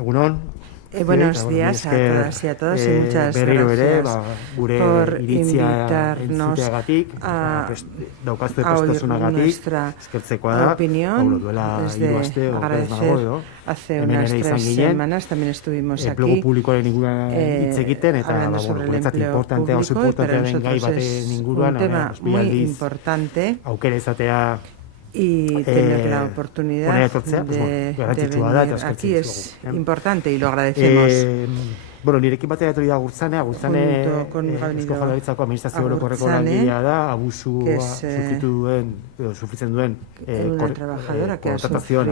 Egunon. Buenos días a todas y a todos y muchas gracias por invitarnos a oír nuestra opinión. Agradecer, hace unas 3 semanas también estuvimos aquí hablando sobre el empleo público y para nosotros es un tema muy importante. Y tener la oportunidad de venir aquí es importante y lo agradecemos. Bueno, nirekin batera etorri da Agurtzane Eusko Jaurlaritzako administrazio orokorreko langilea da, abusua sufritzen duen una trabajadora que ha sufrido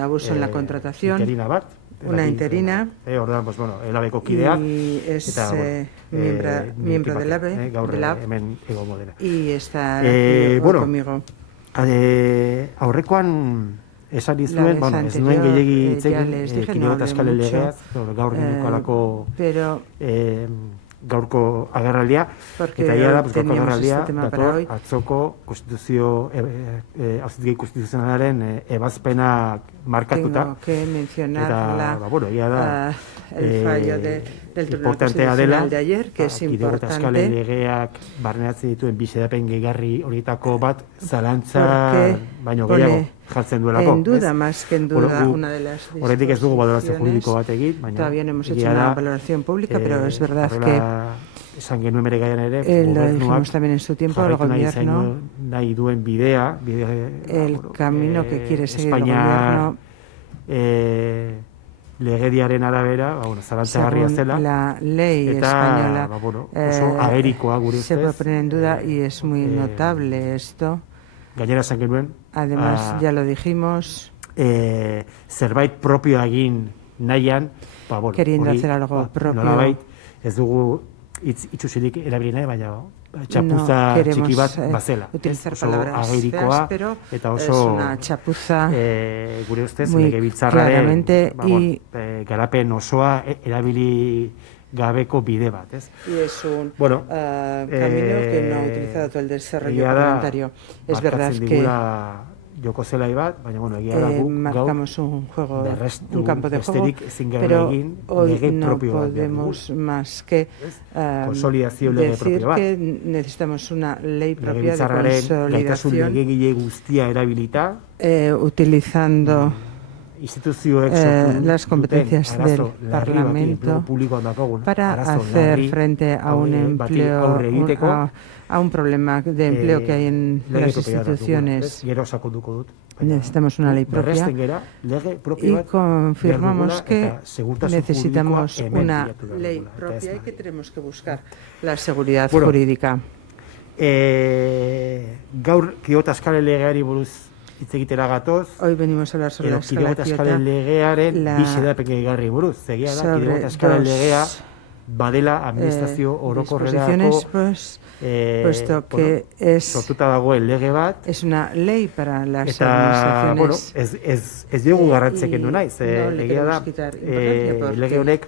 abuso en la contratación, interina bat, una interina, orduan, pues bueno, elabeko kideak, y es miembro del ABE, hemen egongo dena. Y está aquí conmigo. Aurrekoan esan dizuen, ez nuen gehiegi itzegin, kidegota eskale legeaz, gaur gindukalako gaurko agerraldia, eta ia da, gaurko agerraldia, dator, atzoko auzitegi konstituzionalaren ebazpenak markatuta, eta, bueno, ia da, el fallo del Tribunal Constitucional de ayer, que es importante. Eskale legeak barneatzen dituen bisedapen gehigarri horietako bat zalantza baino gehiago jartzen duelako. En duda, más que en duda, una de las disposiciones. Horretik ez dugu valorazio juridiko bat egin, baina todavía no hemos hecho una valoración pública, pero es verdad que esan genuen bere gaian ere, lo dijimos también en su tiempo, el gobierno, nahi duen bidea, el camino que quiere seguir el gobierno, legediaren arabera, zalantzagarria zela, la ley española oso agerikoa gure ustez. Se puede poner en duda y es muy notable esto. Gainera esan genuen, además, ya lo dijimos, zerbait propioa egin nahian, queriendo hacer algo propio. Nolabait, ez dugu itxusirik erabili nahi, baina txapuza txiki bat bazela. Utilizar oso palabras feas, pero eta es oso una chapuza gure ustez, muy claramente y garapen osoa erabili gabeko bide bat, ez? Y es un camino que no ha utilizado todo el desarrollo parlamentario. Es verdad que joko zelai bat, baina bueno, egia da guk marcamos un campo de juego, pero hoy no podemos más que decir que necesitamos una ley propia de consolidación utilizando las competencias del Parlamento para hacer frente a un empleo, a un problema de empleo que hay en las instituciones. Necesitamos una ley propia y confirmamos que necesitamos una ley propia y que tenemos que buscar la seguridad jurídica. Gaur Kyoto eskale legeari buruz hitz egitera gatoz. Hoy venimos a hablar sobre la escala Kyoto legearen bisedapen gehigarri buruz. Egia da, Kyoto eskale legea badela administrazio orokorrerako puesto que sortuta dagoen lege bat. Es una ley para las administraciones. Ez diogu garrantzia kendu naiz. Egia da, lege honek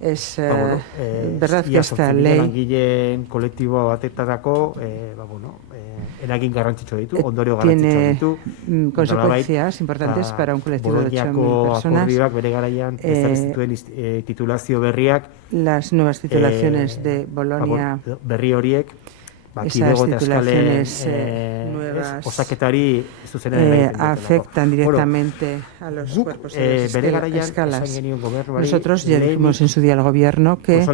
es verdad que esta ley langileen kolektibo batetarako eragin garrantzitsu ditu, ondorio garrantzitsu ditu. Tiene consecuencias importantes para un colectivo de 8.000 personas. Bere garaian ezarri zituen titulazio berriak. Las nuevas titulaciones de Bolonia. Berri horiek, esas titulaciones nuevas afectan directamente a los cuerpos de las escalas. Nosotros ya dijimos en su día al gobierno que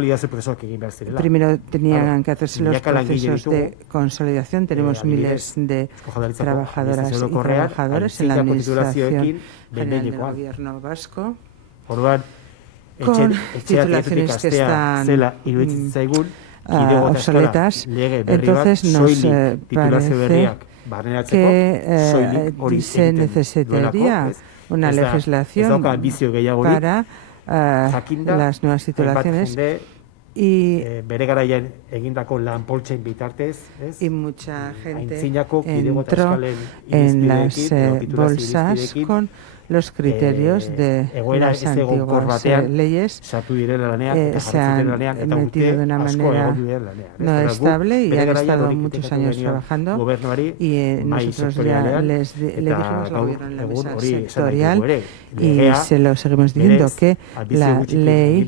primero tenían que hacerse los procesos de consolidación. Tenemos miles de trabajadoras y trabajadores en la administración general del gobierno vasco con titulaciones que están obsoletas. Entonces nos parece que se necesitaría una legislación para las nuevas titulaciones y mucha gente entró en las bolsas con los criterios de las antiguas leyes se han metido de una manera no estable y han estado muchos años trabajando, y nosotros ya le dijimos al gobierno en la mesa sectorial y se lo seguimos diciendo, que la ley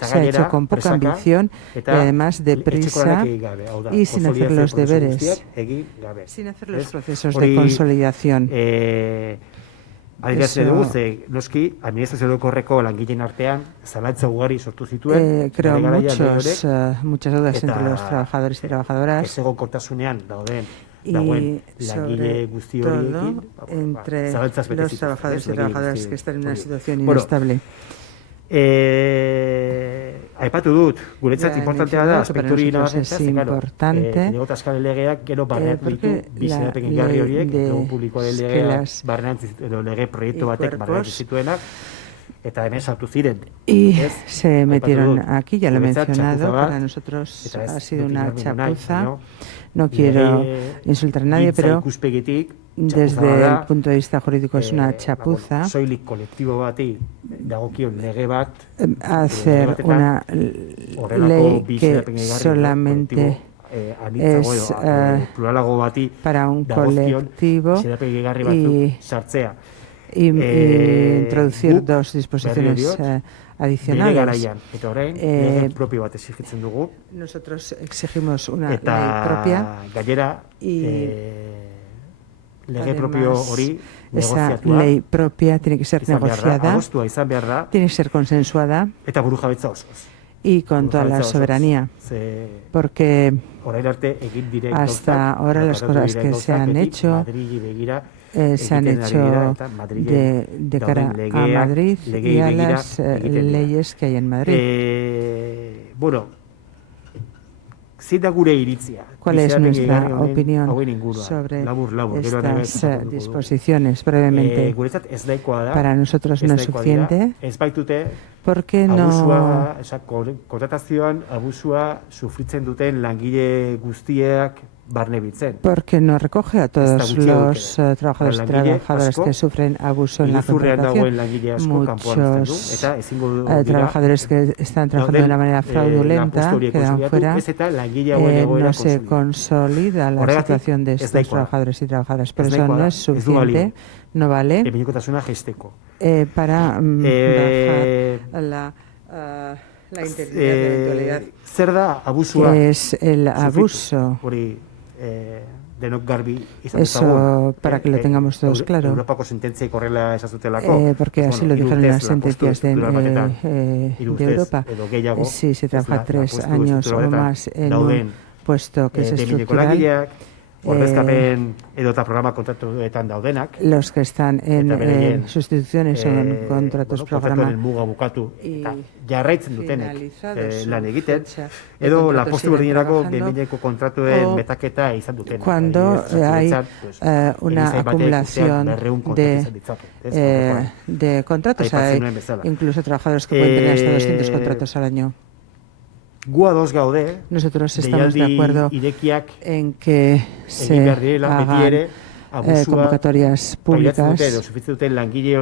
se ha hecho con poca ambición y además deprisa y sin hacer los deberes, sin hacer los procesos de consolidación. Adierazten dugu, noski, administrazio orokorreko langileen artean zalantza ugari sortu zituen. Creo muchas dudas entre los trabajadores y trabajadoras. Ez egonkortasunean dagoen langile guzti horiekin, entre los trabajadores y trabajadoras que están en una situación inestable. Aipatu dut, guretzat importantea da, aspektu hori nabarmentzat, negotaskale legeak gero barneatu ditu bizidapen garri horiek, egun publikoaren legea lege proiektu batek barneatu zituenak, eta hemen sartu ziren. Y se metieron aquí, ya lo he mencionado, para nosotros ha sido una chapuza. No quiero insultar a nadie, pero desde el punto de vista jurídico es una chapuza hacer una ley que solamente es para un colectivo y introducir dos disposiciones adicionales. Nosotros exigimos una ley propia y esa ley propia tiene que ser negociada, tiene que ser consensuada y con toda la soberanía, porque hasta ahora las cosas que se han hecho de cara a Madrid y a las leyes que hay en Madrid. ¿Cuál es nuestra opinión sobre estas disposiciones? Brevemente, para nosotros no es suficiente porque no recoge a todos los trabajadores y trabajadoras que sufren abuso en la contratación. Muchos trabajadores que están trabajando de una manera fraudulenta quedan fuera. No se consolida la situación de estos trabajadores y trabajadoras, pero eso no es suficiente, no vale para bajar la integridad de eventualidad. ¿Qué es el abuso? Eso, para que lo tengamos todos claro, porque así lo dijeron las sentencias de Europa. Si se trabaja 3 años o más en un puesto que es estructural, los que están en sustituciones o en contratos programa y finalizados cuando hay una acumulación de contratos, hay incluso trabajadores que pueden tener hasta 200 contratos al año. Nosotros estamos de acuerdo en que se hagan convocatorias públicas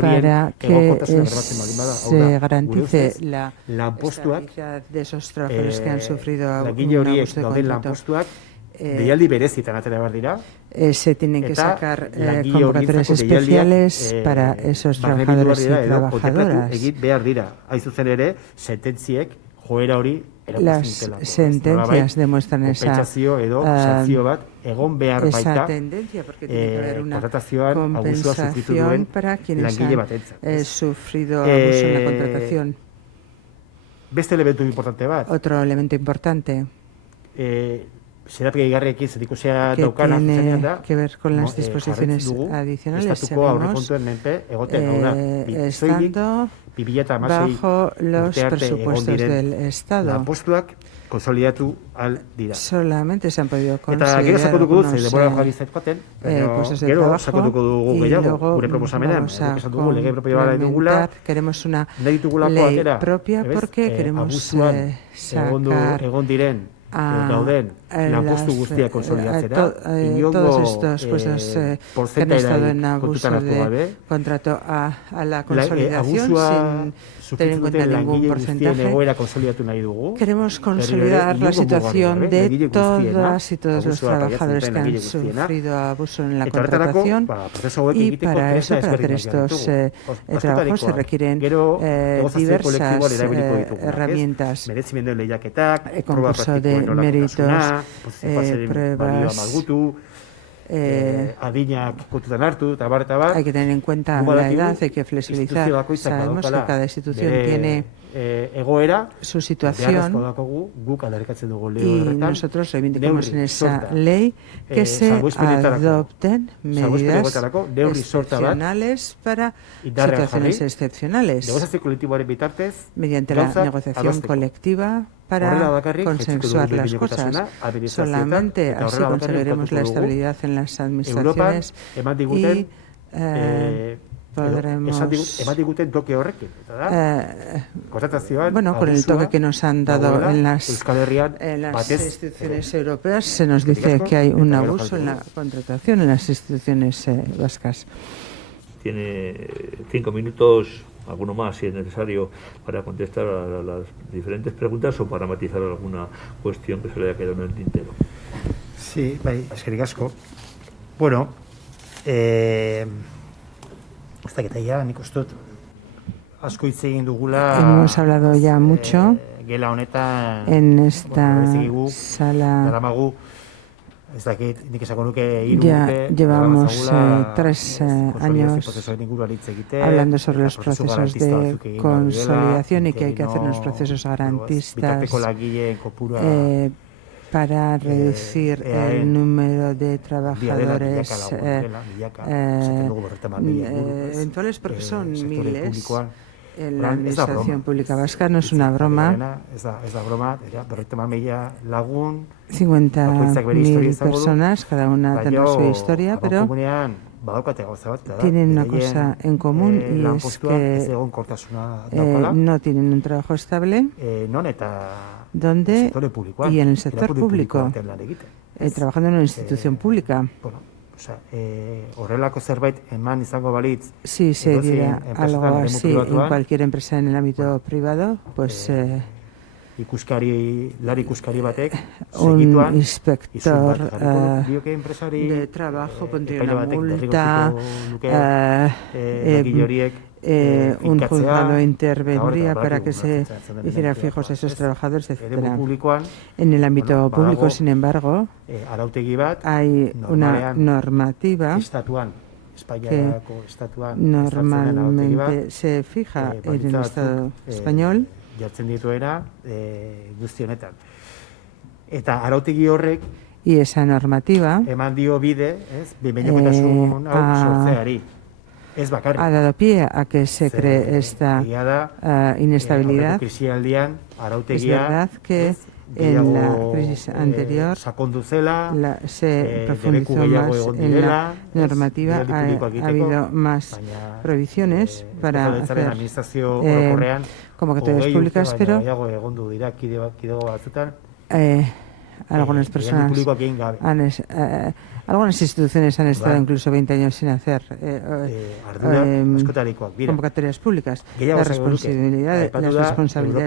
para que se garantice la estabilidad de esos trabajadores que han sufrido un abuso de contrato. Se tienen que sacar convocatorias especiales para esos trabajadores y trabajadoras. Las sentencias demuestran esa tendencia, porque tiene que haber una compensación para quienes han sufrido abuso en la contratación. Otro elemento importante que tiene que ver con las disposiciones adicionales, seguimos estando bajo los presupuestos del Estado. Solamente se han podido consolidar algunos puestos de trabajo y luego vamos a complementar. Queremos una ley propia porque queremos sacar dauden lanpostu guztiak konsolidatzera, todos estos puestos que han estado en abuso de contrato a la consolidación sin tener en cuenta ningún porcentaje. Queremos consolidar la situación de todas y todos los trabajadores que han sufrido abuso en la contratación, y para eso, para hacer estos trabajos se requieren diversas herramientas: concurso de méritos, pruebas, hay que tener en cuenta la edad, hay que flexibilizar. Sabemos que cada institución tiene su situación, y nosotros reivindicamos en esa ley que se adopten medidas excepcionales para situaciones excepcionales mediante la negociación colectiva para consensuar las cosas. Solamente así conseguiremos la estabilidad en las administraciones y podremos, bueno, con el toque que nos han dado en las instituciones europeas, se nos dice que hay un abuso en la contratación en las instituciones vascas. Tiene 5 minutos, alguno más si es necesario, para contestar a las diferentes preguntas o para matizar alguna cuestión que se le haya quedado en el tintero. Sí, eskerrik asko. Bueno, hasta que te ya, nik uste dut, asko hitz egin dugula. Hemos hablado ya mucho gela honetan, en esta sala. Daramagu, ez dakit, nik esako nuke ya llevamos 3 años hablando sobre los procesos de consolidación y que hay que hacer unos procesos garantistas para reducir el número de trabajadores eventuales, porque son miles. En la administración pública vasca no es una broma. 50.000 personas, cada una tendrá su historia, pero tienen una cosa en común, y es que no tienen un trabajo estable, donde y en el sector público, trabajando en una institución pública. Si se diera algo así en cualquier empresa en el ámbito privado, pues un inspector de trabajo pondría una multa, un juzgado intervendría para que se hicieran fijos a esos trabajadores, etc. En el ámbito público, sin embargo, hay una normativa que normalmente se fija en el Estado español, y esa normativa ha dado pie a que se cree esta inestabilidad. Es verdad que en la crisis anterior se profundizó más en la normativa, ha habido más prohibiciones para hacer convocatorias públicas, pero algunas personas algunas instituciones han estado incluso 20 años sin hacer convocatorias públicas. Las responsabilidades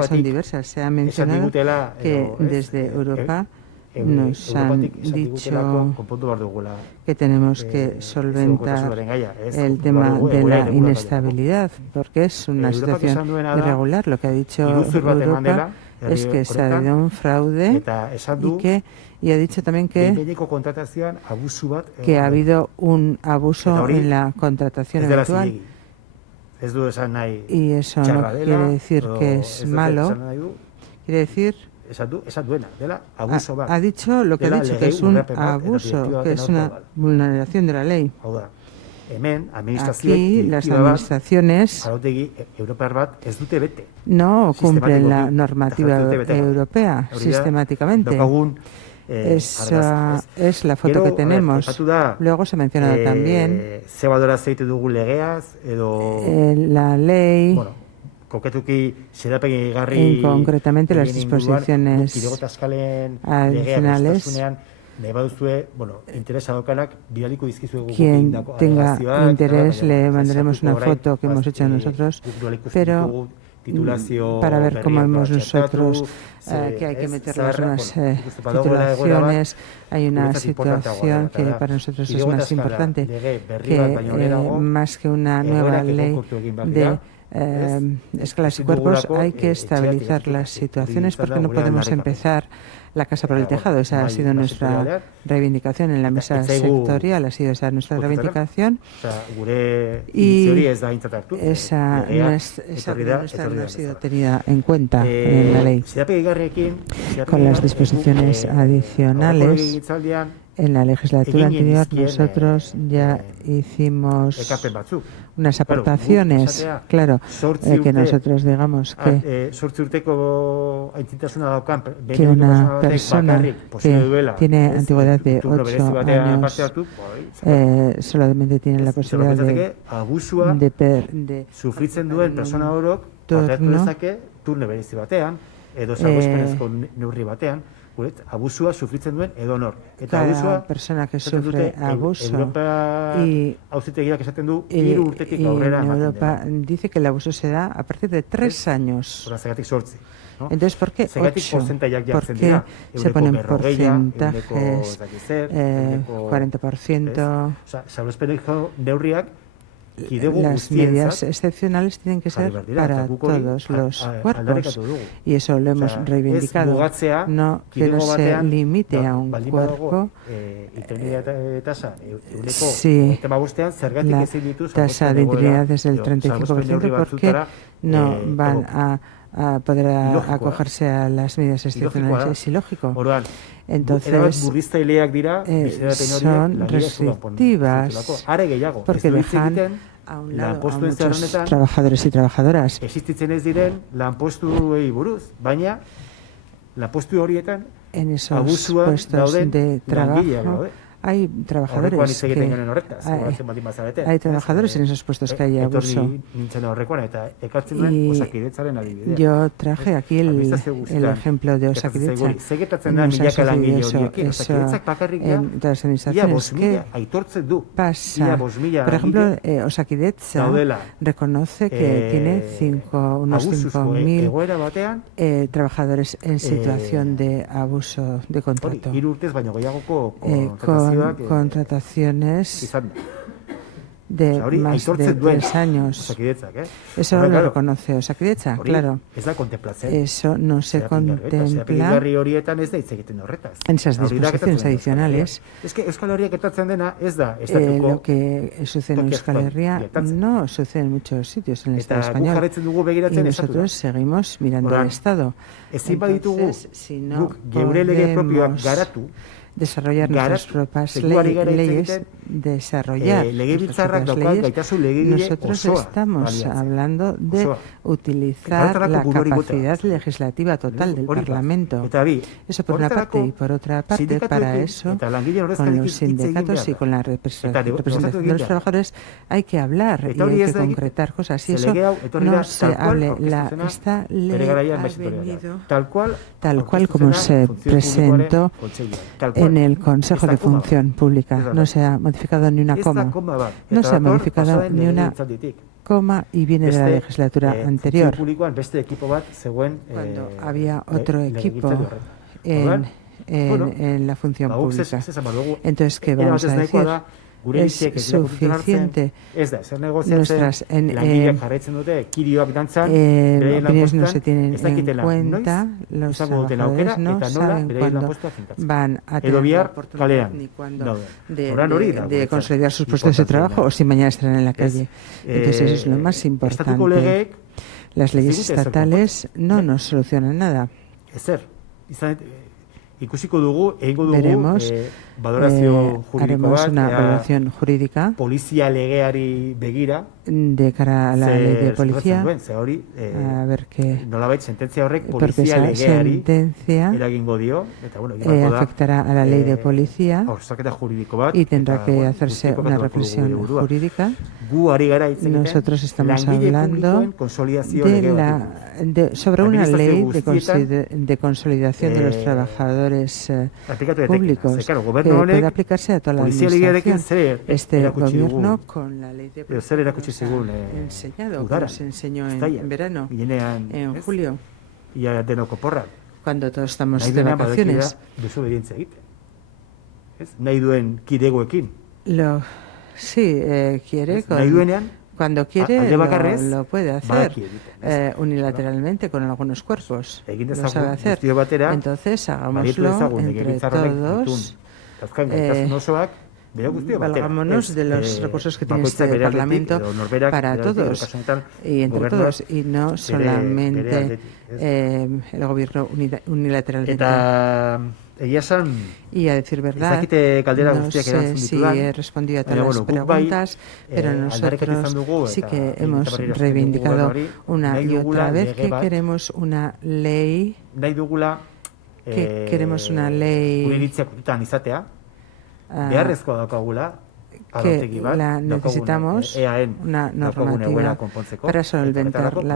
son diversas. Se ha mencionado que desde Europa nos han dicho que tenemos que solventar el tema de la inestabilidad, porque es una situación irregular. Lo que ha dicho Europa es que se ha habido un fraude, y ha dicho también que ha habido un abuso en la contratación eventual. Y eso no quiere decir que es malo, quiere decir... Ha dicho lo que ha dicho, que es un abuso, que es una vulneración de la ley. Aquí las administraciones no cumplen la normativa europea sistemáticamente. Esa es la foto que tenemos. Luego se ha mencionado también la ley concretamente las disposiciones adicionales. Quien tenga interés le mandaremos una foto que hemos hecho nosotros, pero para ver cómo vemos nosotros que hay que meter las nuevas titulaciones. Hay una situación que para nosotros es más importante que más que una nueva ley de escalas y cuerpos. Hay que estabilizar las situaciones porque no podemos empezar la casa por el tejado. Esa ha sido nuestra reivindicación en la mesa sectorial, ha sido esa nuestra reivindicación, y esa no ha sido tenida en cuenta en la ley. Con las disposiciones adicionales, en la legislatura anterior nosotros ya hicimos unas aportaciones, claro, que nosotros digamos que una persona que tiene antigüedad de 8 años solamente tiene la posibilidad de abusua sufritzen duen edonor. Cada persona que sufre abuso, y en Europa dice que el abuso se da a partir de 3 años. Entonces, ¿por qué 8? ¿Por qué se ponen porcentajes? 40%. Las medidas excepcionales tienen que ser para todos los cuerpos, y eso lo hemos reivindicado, no que no se limite a un cuerpo. Si la tasa de interinidad es del 35%, ¿por qué no van a poder acogerse a las medidas excepcionales? Es ilógico. Entonces, son restrictivas porque dejan a un lado a muchos trabajadores y trabajadoras. En esos puestos de trabajo hay trabajadores en esos puestos que hay abuso. Y yo traje aquí el ejemplo de Osakidetza. No se ha sucedido eso en todas las administraciones. ¿Qué pasa? Por ejemplo, Osakidetza reconoce que tiene unos 5.000 trabajadores en situación de abuso de contrato, con contrataciones de más de 3 años. Eso lo reconoce Osakidetza, claro. Eso no se contempla en esas disposiciones adicionales. Lo que sucede en Euskal Herria no sucede en muchos sitios en el Estado español, y nosotros seguimos mirando al Estado. Entonces, si no podemos desarrollar nuestras propias leyes, nosotros estamos hablando de utilizar la capacidad legislativa total del Parlamento. Eso por una parte, y por otra parte, para eso, con los sindicatos y con la representación de los trabajadores hay que hablar y hay que concretar cosas. Y eso no se hable. Esta ley ha venido tal cual como se presentó en el Consejo de Función Pública. No se ha modificado ni una coma. No se ha modificado ni una coma, y viene de la legislatura anterior, cuando había otro equipo en la función pública. Entonces, ¿qué vamos a decir? Es suficiente. Nuestras opiniones no se tienen en cuenta. Los trabajadores no saben cuándo van a tener la oportunidad ni cuándo de consolidar sus puestos de trabajo, o si mañana estarán en la calle. Entonces, eso es lo más importante. Las leyes estatales no nos solucionan nada. Veremos, haremos una valoración jurídica de cara a la ley de policía, a ver qué, porque esa sentencia afectará a la ley de policía y tendrá que hacerse una reflexión jurídica nosotros estamos hablando sobre una ley de consolidación de los trabajadores públicos que puede aplicarse a toda la administración. Este gobierno, con la ley de enseñado, como se enseñó en verano, en julio, cuando todos estamos de vacaciones. Sí, quiere, cuando quiere lo puede hacer unilateralmente con algunos cuerpos. Lo sabe hacer. Entonces, hagámoslo entre todos. Valgámonos de los recursos que tiene este Parlamento para todos y entre todos, y no solamente el gobierno unilateralmente. Y a decir verdad, no sé si he respondido a todas las preguntas, pero nosotros sí que hemos reivindicado una y otra vez que queremos una ley, que la necesitamos una normativa para solventar el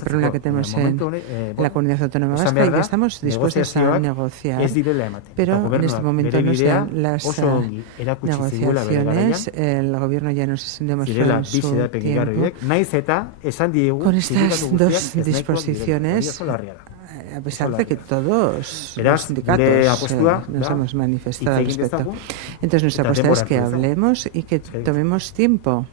problema que tenemos en la comunidad autónoma vasca y que estamos dispuestos a negociar. Pero en este momento no se dan las negociaciones. El gobierno ya nos demostró su tiempo. Con estas dos disposiciones, a pesar de que todos los sindicatos nos hemos manifestado al respecto. Entonces nuestra postura es que hablemos y que tomemos tiempo.